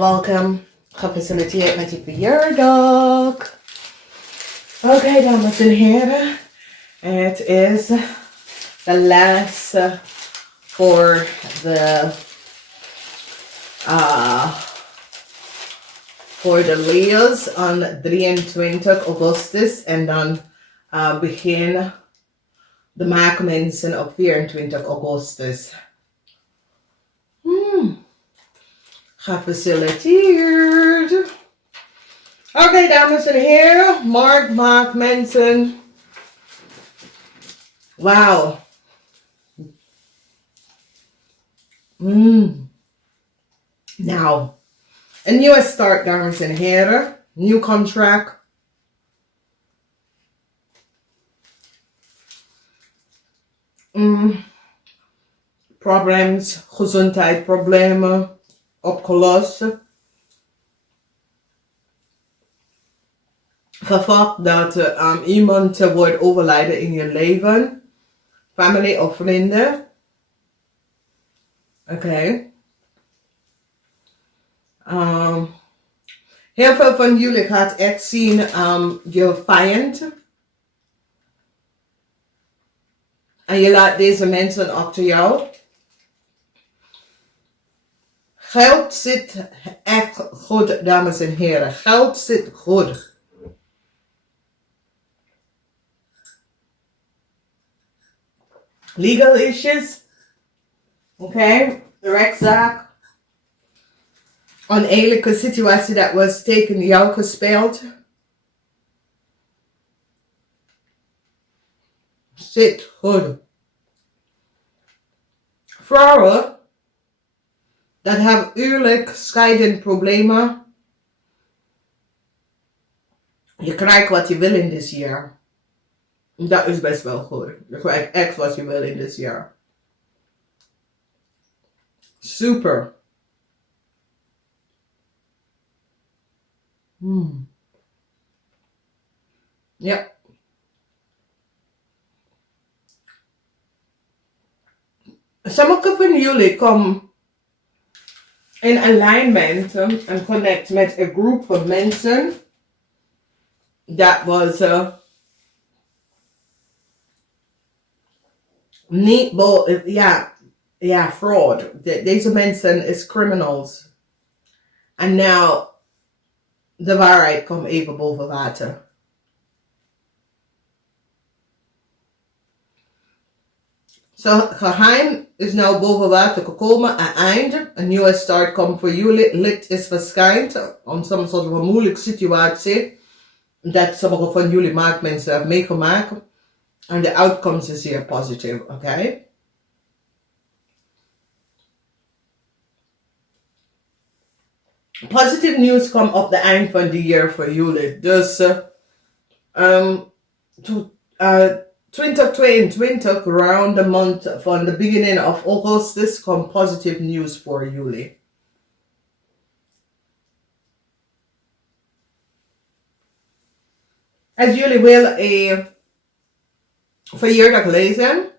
welkom. Gefaciliteerd met je verjaardag. Oké, dames en heren. Het is de laatste voor de Leo's aan 23 Augustus. En dan beginnen de maakmensen op 24 Augustus. Gefaciliteerd. Oké, dames en heren. Maakmensen. Wauw. Nou, een nieuwe start, dames en heren. Nieuw contract. Problems, gezondheidsproblemen opgelost. Verwacht dat iemand wordt overlijden in je leven. Familie of vrienden. Oké. Heel veel van jullie gaat echt zien je vijand. En je laat deze mensen achter jou. Geld zit echt goed, dames en heren. Geld zit goed. Legal issues. Oké. Rechtszaak. Oneerlijke situatie dat was tegen jou gespeeld. Zit goed. Vrouwen dat hebben huwelijk, scheiding, problemen. Je krijgt wat je wil in dit jaar. Dat is best wel goed. Je krijgt echt wat je wil in dit jaar. Super. Ja. Sommige van jullie komen in alignment en connect met een groep van mensen. Dat was niet, fraud. Deze mensen is criminals. En nou, de waarheid komt even boven water. Zo, geheim is nou boven water gekomen. Een einde. Een nieuwe start komt voor jullie. Licht is verschijnd. Om soms soort van moeilijke situatie. Dat sommige van jullie maakmensen hebben meegemaakt. En de outcomes is zeer positief. Oké? Positief nieuws komt op het eind van het jaar voor jullie. Dus 2022, around the month van the beginning of Augustus, komt positief nieuws voor jullie. Als jullie willen een verjaardag lezen,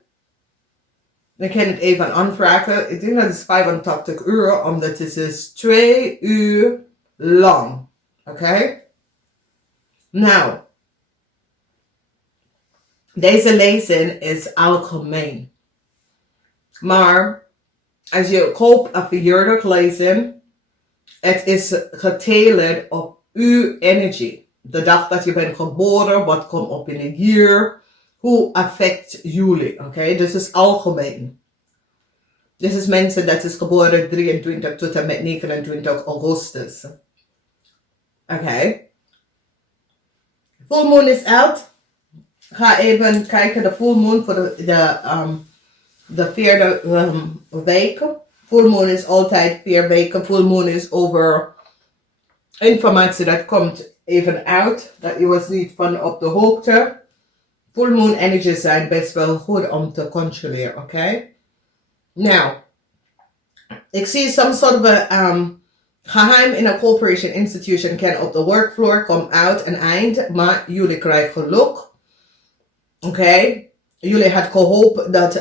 dan kan je het even aanvragen. Ik denk dat het is 85 uur, omdat het is 2 uur lang. Oké? Nou, deze lezing is algemeen. Maar als je koopt een verjaardag lezing, het is getailored op uw energie. De dag dat je bent geboren, wat komt op in een jaar. Hoe affect jullie, oké? Dus het is algemeen. Dit is mensen dat is geboren 23 tot en met 29 Augustus. Oké. Full moon is out. Ga even kijken de full moon voor de vierde week. Full moon is altijd 4 weken. Full moon is over informatie dat komt even uit. Dat je was niet van op de hoogte. Full moon energies zijn best wel goed om te controleren, oké? Nou, ik zie some sort of geheim in een corporation institution kan op de workfloor komt uit een eind, maar jullie krijgen geluk, oké? Jullie had gehoopt dat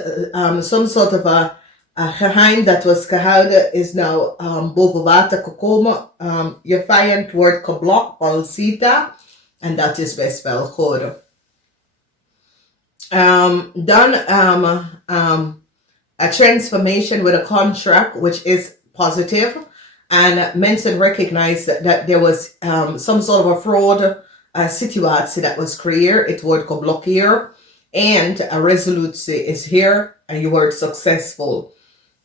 some sort of geheim dat was gehouden is nou boven water gekomen. Je vijand wordt geblokt, Palsita. En dat is best wel goed. Dan a transformation with a contract, which is positive. And mensen recognize that there was some sort of a fraud situatie that was creëerd. Het wordt geblokkeerd. And a resolutie is here. And you were successful.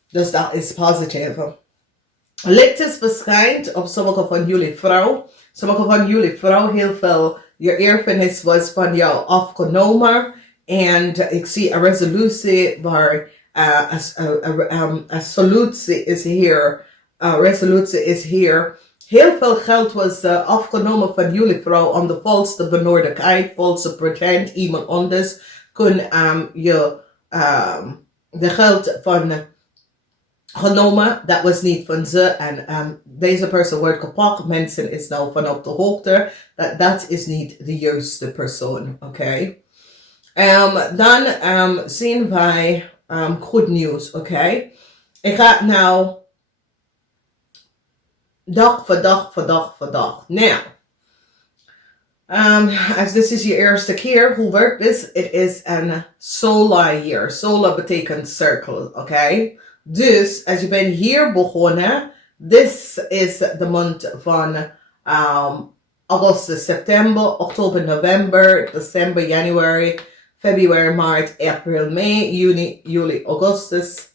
Dus dat is positief. Licht is verschijnt op sommige van jullie vrouw. Sommige van jullie vrouw heel veel. Je erfenis was van jou afgenomen. En ik zie een resolutie waar a solutie is hier. Resolutie is hier. Heel veel geld was afgenomen van jullie vrouw om de valse benodigdheid, valse pretend, iemand anders kon je de geld van genomen. Dat was niet van ze. En deze persoon wordt gepakt. Mensen is nou van op de hoogte. Dat is niet de juiste persoon. Oké. Dan zien wij goed nieuws. Oké. Ik ga nou dag voor dag voor dag voor dag. Nou. Als dit is je eerste keer, hoe werkt dit? Het is een solar year. Solar betekent cirkel, oké? Dus, als je bent hier begonnen, this is de maand van Augustus, September, Oktober, November, December, January, February, Maart, April, Mei, Juni, Juli, Augustus.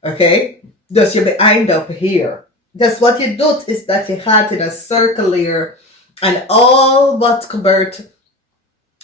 Oké? Dus je beëindigt hier. Dus wat je doet, is dat je gaat in een cirkel leren. En al wat gebeurt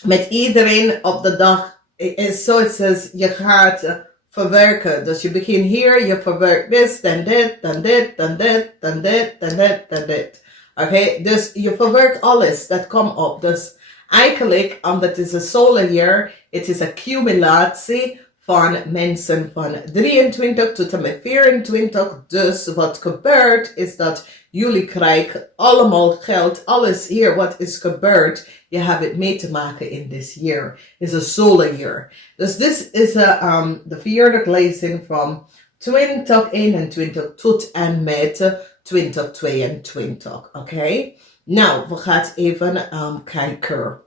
met iedereen op de dag is zoals je gaat verwerken. Dus je begint hier, je verwerkt dit, dan dit, dan dit, dan dit, dan dit, dan dit, dan dit. Oké, dus je verwerkt alles dat komt op. Dus eigenlijk, omdat het is een solar year, het is een accumulatie van mensen van 23 tot en met 24. Dus wat gebeurt is dat jullie krijgen allemaal geld. Alles hier wat is gebeurd. Je hebt het mee te maken in this year. It's a solar year. Dus dit is de vierde lezing van 2021 tot en met 2022. Oké? Nou, we gaan even kijken.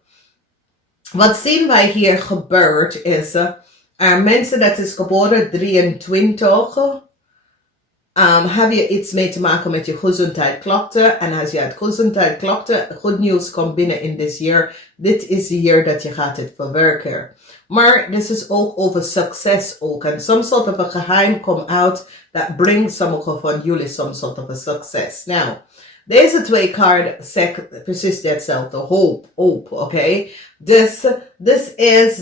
Wat zien wij hier gebeurt is... mensen dat is geboren 23, heb je iets mee te maken met je gezondheidsklachten. En als je het gezondheidsklachten, goed nieuws komt binnen in this year. Dit is de jaar dat je gaat het verwerken. Maar dit is ook over succes ook. En some sort of a geheim komt uit dat brengt sommige van jullie some sort of a success. Nou, deze twee kaarten zeggen precies hetzelfde. Hope, oké? Dus this is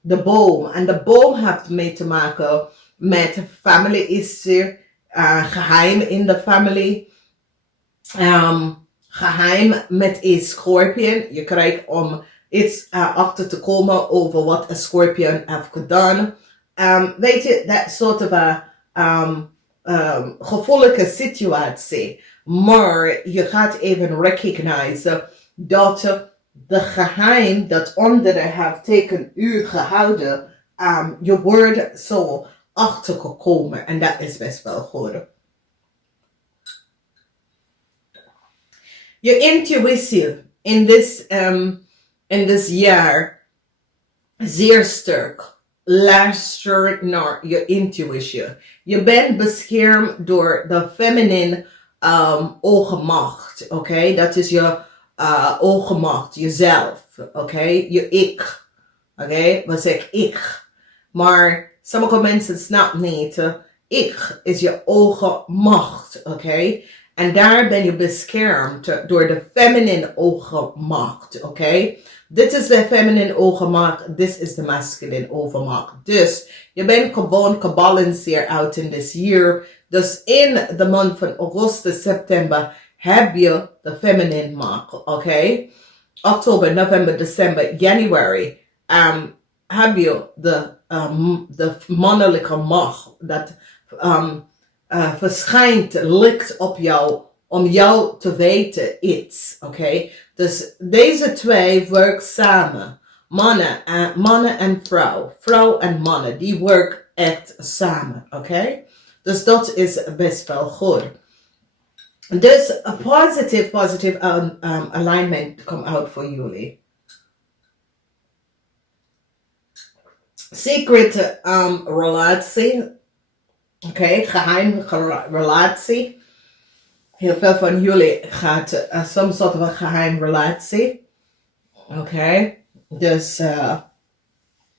de boom. En de boom heeft mee te maken met family issue, geheim in de family, geheim met een scorpion. Je krijgt om iets achter te komen over wat een scorpion heeft gedaan. Weet je, dat soort van gevoelige situatie. Maar je gaat even recognizen dat de geheim dat anderen heeft tegen u gehouden, je wordt zo achtergekomen. En dat is best wel goed. Je intuïtie in this jaar zeer sterk. Luister naar je intuïtie. Je bent beschermd door de feminine oogmacht. Oké? Dat is je oogmacht, jezelf. Oké? Je ik. Oké? Wat zeg ik? Maar sommige mensen snappen niet. Ik is je oogmacht. Oké? En daar ben je beschermd door de feminine oogmacht. Oké? Dit is de feminine oogmacht. Dit is de masculine oogmacht. Dus je bent gewoon gebalanceerd out in this year. Dus in de maand van Augustus, September heb je de feminine macht. Oké? Oktober, November, December, January. Heb je de mannelijke macht. Dat verschijnt licht op jou. Om jou te weten iets. Oké? Dus deze twee werken samen. Mannen en vrouw. Vrouw en mannen. Die werken echt samen, oké? Dus dat is best wel goed. Dus a positive alignment come out for jullie. Secret relatie. Oké, geheim relatie. Heel veel van jullie gaat some soort van geheim relatie. Oké, dus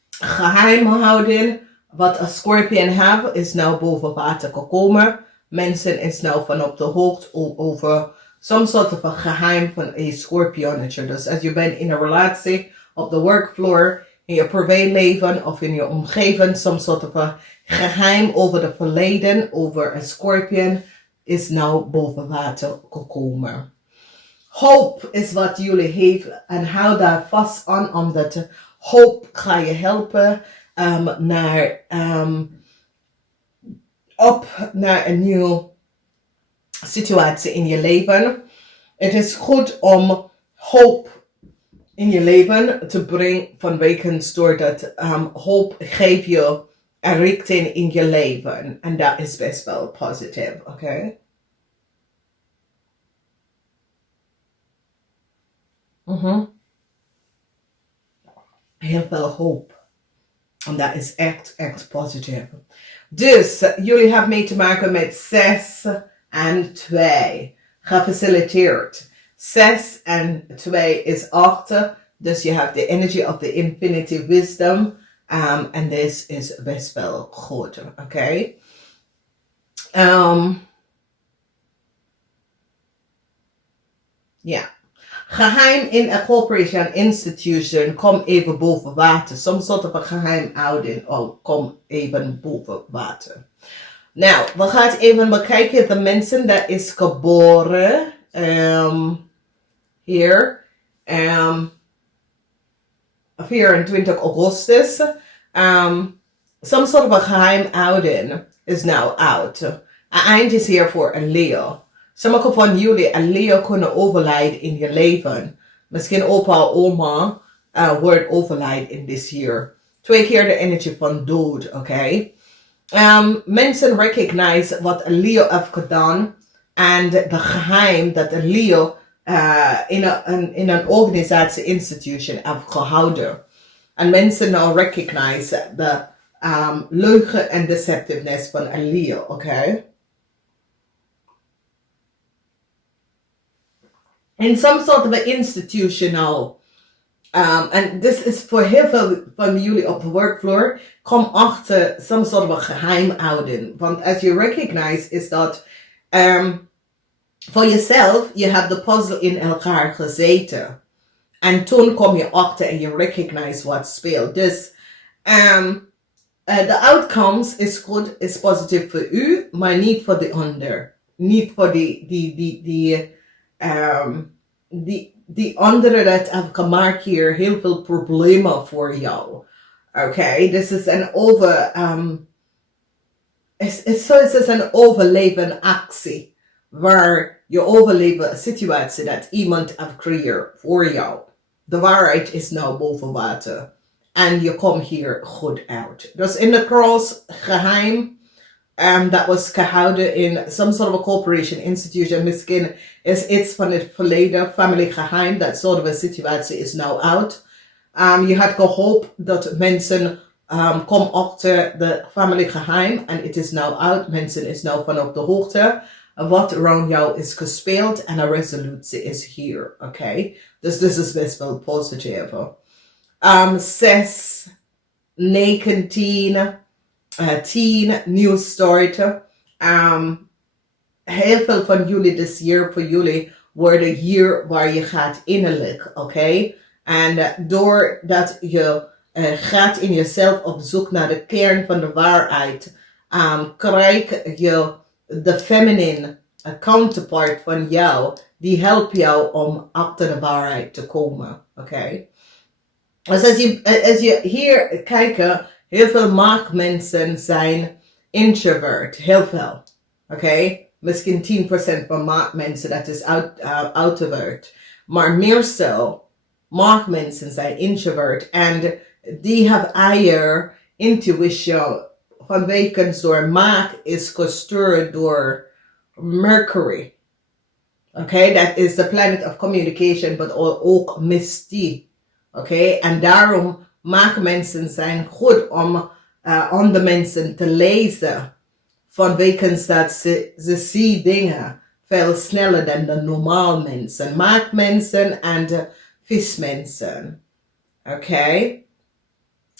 geheimhouding. Wat een Scorpion heeft is nou boven water gekomen. Mensen is nou van op de hoogte over some soort van geheim van een Scorpionnetje. Dus als je bent in een relatie, op de workfloor, in je privéleven of in je omgeving, some soort van geheim over het verleden, over een Scorpion, is nou boven water gekomen. Hoop is wat jullie hebben en hou daar vast aan, omdat hoop ga je helpen naar een nieuwe situatie in je leven. Het is goed om hoop in je leven te brengen vanwege doordat hoop geeft je een richting in je leven. En dat is best wel positief, oké? Heel veel hoop. En dat is echt positief. Dus jullie hebben mee te maken met 6 en 2. Gefaciliteerd. 6 en 2 is 8. Dus je hebt de energy of the infinity wisdom. En this is best wel goed. Oké. Ja. Geheim in a corporation institution, kom even boven water. Some sort of a geheimhouding, kom even boven water. Nou, we gaan even bekijken de mensen dat is geboren. Hier. 24 Augustus. Some sort of a geheimhouding is now out. Een eind is hier voor een Leo. Sommige van jullie een Leo kunnen overlijden in je leven. Misschien opa of oma wordt overlijden in this year. 2 keer de energie van dood, oké? Mensen recognize wat een Leo heeft gedaan. En de geheim dat een Leo in een organisatie, institution heeft gehouden. En mensen nou recognize de leugen en deceptiveness van een Leo, oké? In some sort of an institutional, and this is voor heel veel van jullie op de workfloor, kom achter some sort of a geheimhouding. Want as you recognize is dat voor jezelf, je hebt de puzzel in elkaar gezeten. En toen kom je achter en je recognize wat speelt. Dus de outcomes is goed, is positief voor u, maar niet voor de ander. Niet voor die andere dat hebben gemaakt hier heel veel problemen voor jou. Oké, dus is een is een overleven actie. Waar je overleven situatie dat iemand heeft gecreëerd voor jou. De waarheid is nou boven water. En je komt hier goed uit. Dus in de cross geheim. Dat was gehouden in some sort of a corporation institution. Misschien is iets van het verleden, family geheim. Dat soort of a situatie is now out. Je had gehoopt dat mensen komen achter de family geheim. En het is now out. Mensen is nou van op de hoogte. Wat rond jou is gespeeld. En een resolutie is hier. Oké. Dus dit is best wel positief. 6, 19... 10, nieuw starten. Heel veel van jullie this year, voor jullie, worden hier waar je gaat innerlijk, oké? En doordat je gaat in jezelf op zoek naar de kern van de waarheid, krijg je de feminine counterpart van jou, die helpt jou om achter de waarheid te komen, oké? Dus als je hier kijkt, heel veel maagdmensen zijn introvert. Heel veel. Oké? Misschien 10% van maagdmensen, dat is outrovert. Maar meer zo, maagdmensen zijn introvert. En die hebben higher intuition vanwege door maag is gestuurd door Mercury. Okay, that is the planet of communication, but ook mystie. Okay, en daarom maken mensen zijn goed om andere mensen te lezen. Vanwege dat ze zien dingen veel sneller dan de normaal mensen. Maakmensen en de vismensen. Okay.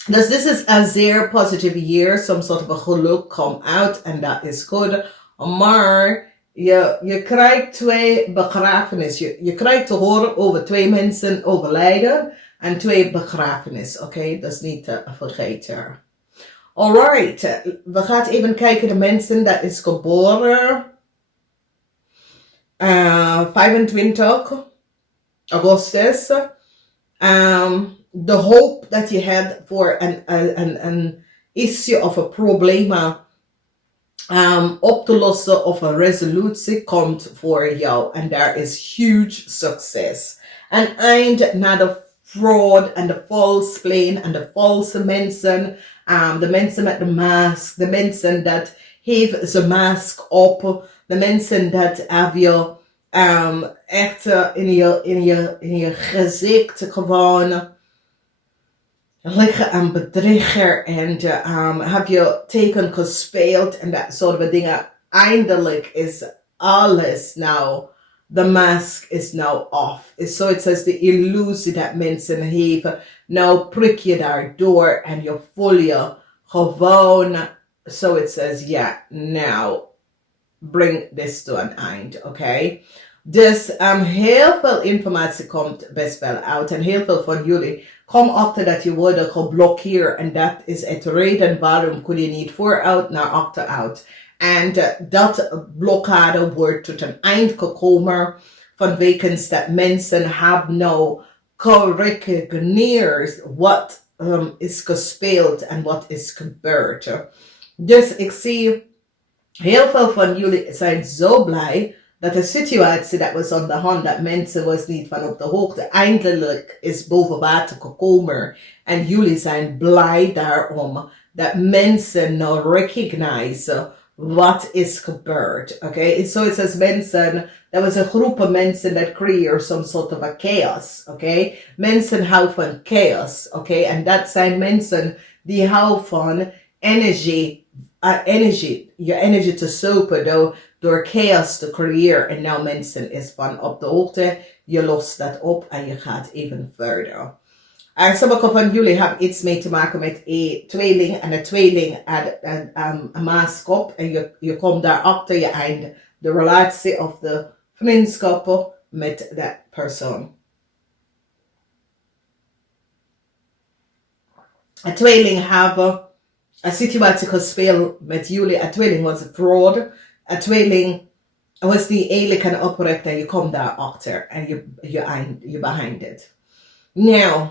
Dus this is a zeer positive year. Some sort of a geluk come out and that is good. Maar je krijgt 2 begrafenissen. Je krijgt te horen over 2 mensen overlijden en 2 begrafenissen. Oké, dat is niet te vergeten. Alright, we gaan even kijken de mensen dat is geboren 25 Augustus. De hoop dat je hebt voor een issue of een probleem op te lossen of een resolutie komt voor jou. En daar is huge succes. Een eind naar de fraud en de false plan en de valse mensen. De mensen met de mask. De mensen dat heeft zijn mask op. De mensen dat heb je echt in je gezicht gewoon liggen en bedrieger en heb je teken gespeeld en dat soort dingen. Eindelijk is alles nou, de mask is nou off. Is zoiets als de illusie dat mensen hebben. Nou prik je daardoor en je voel je gewoon zoiets als ja, nou bring this to an end, okay? Dus heel veel informatie komt best wel uit en heel veel van jullie kom achter dat je worden geblokkeerd en dat is het reden waarom kun je niet vooruit naar achteruit. En dat blokkade wordt tot een eind gekomen vanwege dat mensen hebben nou gerecognized wat is gespeeld en wat is gebeurd. Dus ik zie heel veel van jullie zijn zo blij dat de situatie dat was aan de hand, dat mensen was niet van op de hoogte, eindelijk is boven water gekomen. En jullie zijn blij daarom dat mensen nou recognizen wat is gebeurd. Okay? Zoals als mensen, dat was een groep mensen dat creëren some sort of a chaos. Okay? Mensen houden van chaos. Okay? En dat zijn mensen die houden van energie, je energie te sopen door chaos te creëren. En nou mensen is van op de hoogte, je lost dat op en je gaat even verder. Sommige van jullie hebben iets mee te maken met een tweeling en een tweeling een maaskop. En je komt daarachter, je eindigt de relatie of de vriendschap met dat persoon. Een tweeling hebben een situatie gespeeld met jullie. Een tweeling was een fraud. Een tweeling was niet eerlijk en oprecht en je komt daarachter en je behind it. Nou,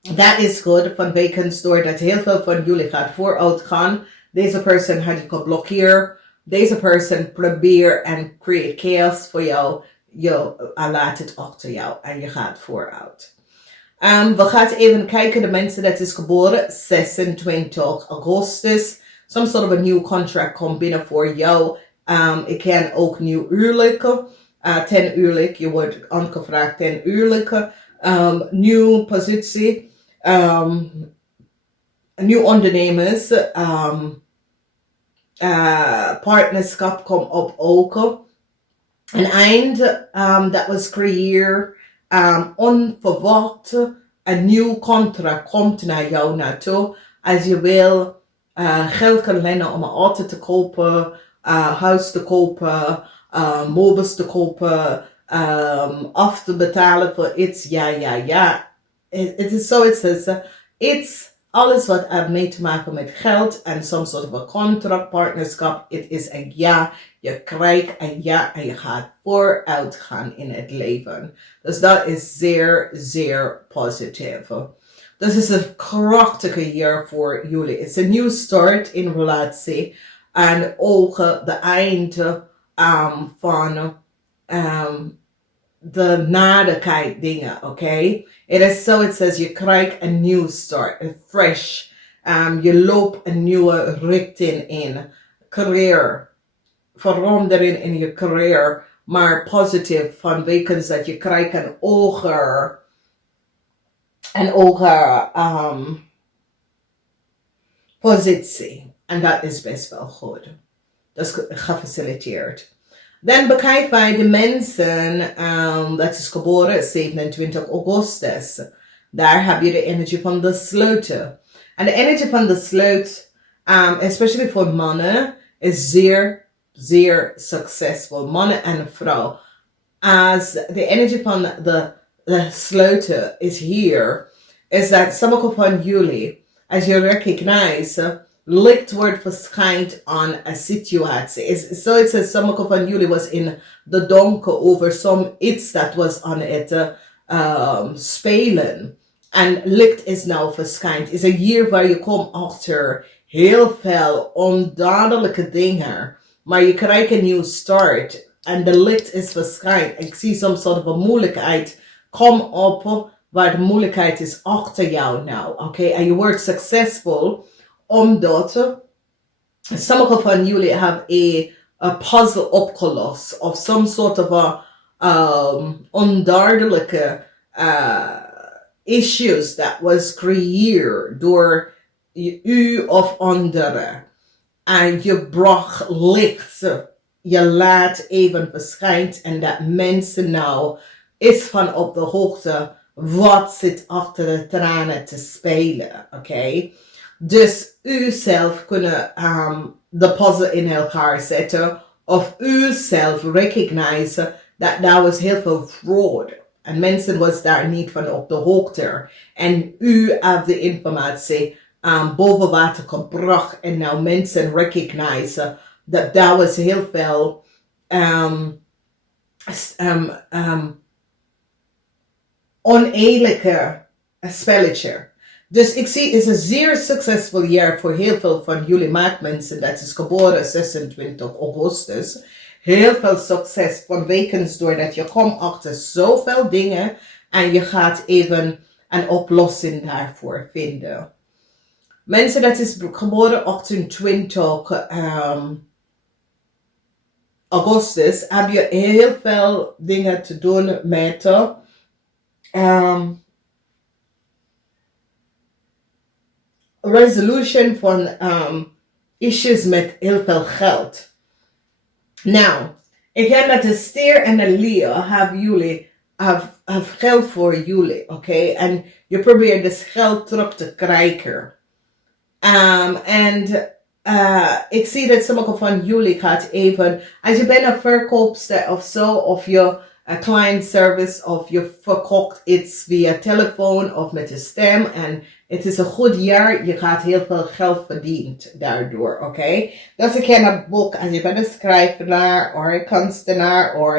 dat is goed vanwege doordat heel veel van jullie gaat vooruit gaan. Deze persoon had je geblokkeerd. Deze persoon probeert en creëert chaos voor jou. Je laat het achter jou en je gaat vooruit. We gaan even kijken de mensen dat is geboren 26 Augustus. Some sort of a new contract komt binnen voor jou. Ik kan ook nieuw huwelijken. 10 huwelijk, je wordt aangevraagd 10 huwelijken. Nieuw positie. Nieuw ondernemers. Partnerschap komt op ook. Een eind dat was creëerd. Onverwacht. Een nieuw contract komt naar jou naartoe. Als je wil geld kan lenen om een auto te kopen. Huis te kopen. Mobils te kopen. Af te betalen voor iets. Ja. Het is zoiets als iets. Alles wat heeft mee te maken met geld en some sort of a contract, partnerschap. Het is een ja. Je krijgt een ja en je gaat vooruit gaan in het leven. Dus dat is zeer, zeer positief. Dus het is een krachtige jaar voor jullie. Het is een nieuw start in relatie. En ook de eind van de nadigheid dingen, oké? Het is zoiets als je krijgt een nieuw start, een fresh Je loopt een nieuwe richting in. Career. Verandering in je career. Maar positief. Vanwege dat je krijgt een hoger positie. En dat is best wel goed. Dat is gefaciliteerd. Dan bekijken wij de mensen, dat is geboren 27 Augustus. Daar heb je de energie van de sleutel. En de energie van de sleutel, especially voor mannen, is zeer, zeer succesvol. Mannen en vrouw. Als de energie van de sleutel is hier, is dat sommige van jullie, als je recognize, licht wordt verschijnt aan een situatie. Zoals sommige van jullie was in de donker over iets dat was aan het spelen. En licht is nou verschijnt. Het is een jaar waar je komt achter heel veel onduidelijke dingen. Maar je krijgt een nieuwe start. En de licht is verschijnt. Ik zie soms soort van moeilijkheid. Kom op waar de moeilijkheid is achter jou nou. Oké? En je wordt succesvol. Omdat sommige van jullie hebben een puzzle opgelost. Of some sort of onduidelijke issues that was creëerd door u of anderen. En je bracht licht. Je laat even verschijnt. En dat mensen nou is van op de hoogte wat zit achter de tranen te spelen. Oké? Dus u zelf kunnen de puzzel in elkaar zetten. Of u zelf recognize dat daar was heel veel fraud. En mensen was daar niet van op de hoogte. En u heeft de informatie boven water gebracht. En nou mensen recognize dat daar was heel veel oneerlijke spelletje. Dus ik zie, het is een zeer succesvol jaar voor heel veel van jullie maatmensen. Dat is geboren 26 Augustus. Heel veel succes vanwege doordat je komt achter zoveel dingen. En je gaat even een oplossing daarvoor vinden. Mensen dat is geboren 28 Augustus. Heb je heel veel dingen te doen met resolution van issues met heel veel geld. Nou, ik denk dat de stier en de leeuw hebben geld voor jullie, oké? En je probeert dus geld terug te krijgen. Ik zie dat sommige van jullie gaat even, als je bent een verkoopster of zo, of je client service, of je verkoopt iets via telefoon of met je stem en het is een goed jaar, je gaat heel veel geld verdienen daardoor, oké? Dat is een boek, als je bent een schrijver of een kunstenaar of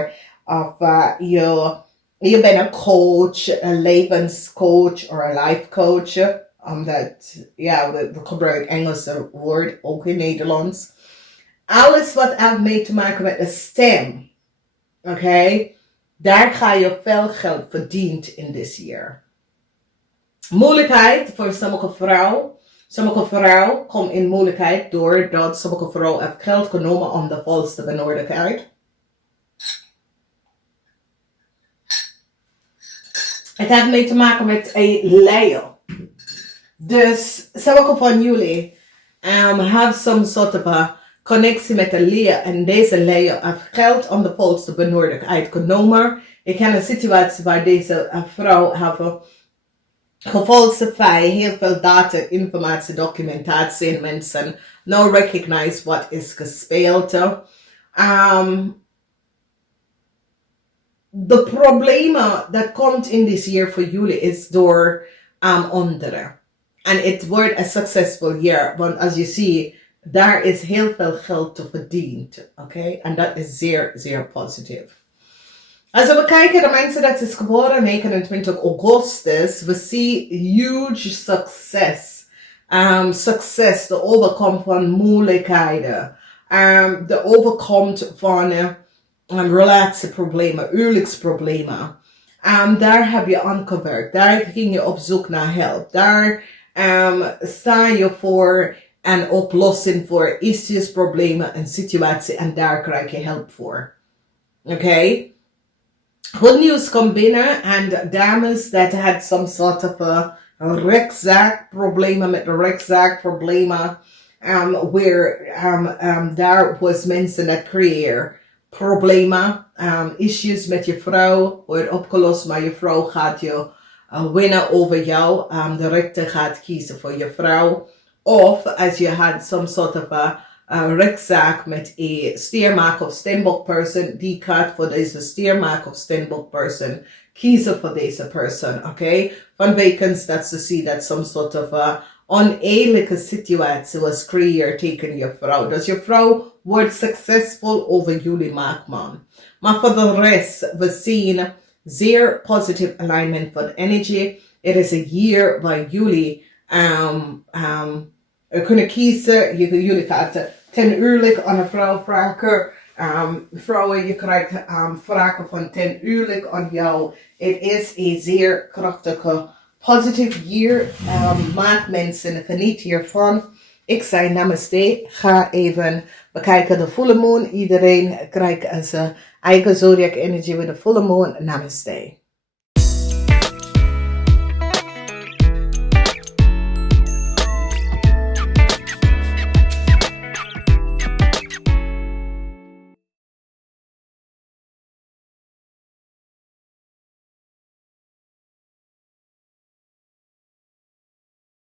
je bent een coach, een levenscoach of een life coach. We gebruiken Engelse woord, ook in Nederlands. Alles wat heeft mee te maken met de stem, oké? Daar ga je veel geld verdienen in dit jaar. Moeilijkheid voor sommige vrouwen. Sommige vrouwen komen in moeilijkheid doordat sommige vrouwen hebben geld genomen om de valse benodigdheid. Het heeft mee te maken met een leeuw. Dus sommige van jullie hebben some sort of a connectie met een leeuw. En deze leeuw heeft geld om de valse benodigdheid genomen. Ik ken een situatie waar deze vrouw heeft gefalsified heel veel data, informatie, documentatie en mensen nou recognize wat is gespeeld. De problemen dat komt in dit jaar voor jullie is door anderen. En het wordt een succesvol jaar, want als je ziet, daar is heel veel geld te verdienen. Oké? En dat is zeer, zeer positief. Als we kijken naar mensen dat is geboren 29 Augustus, we zien huge succes. Succes, de overkomt van moeilijkheden. De overkomt van relatieproblemen, huwelijksproblemen. Daar heb je aan gewerkt. Daar ging je op zoek naar hulp. Daar sta je voor een oplossing voor issues, problemen en situatie en daar krijg je hulp voor. Oké? Goed nieuws komt binnen en dames that had some sort of a rechtszaak problemen met de rechtszaak problemen where daar was mensen dat creëer problemen, issues met je vrouw wordt opgelost, maar je vrouw gaat je winnen over jou, de rechter gaat kiezen voor je vrouw. Of als je had some sort of a rechtszaak met een stiermaak of steenbok person, die gaat voor deze stiermaak of steenbok person kiezen voor deze person, oké? Vanwege dat ze zien dat some sort of a oneerlijke situatie was creëerd tegen je vrouw. Dus je vrouw wordt succesvol over jullie maakman. Maar voor de rest, we zien zeer positieve alignment van energy. Het is een jaar waar jullie kunnen kiezen. Jullie gaan ten huwelijk aan een vrouw vragen. Vrouwen, je krijgt vragen van ten huwelijk aan jou. Het is een zeer krachtige, positieve jaar. Maak mensen, geniet hiervan. Ik zei namaste. Ga even bekijken de volle moon. Iedereen krijgt zijn eigen zodiac energy met de volle moon. Namaste.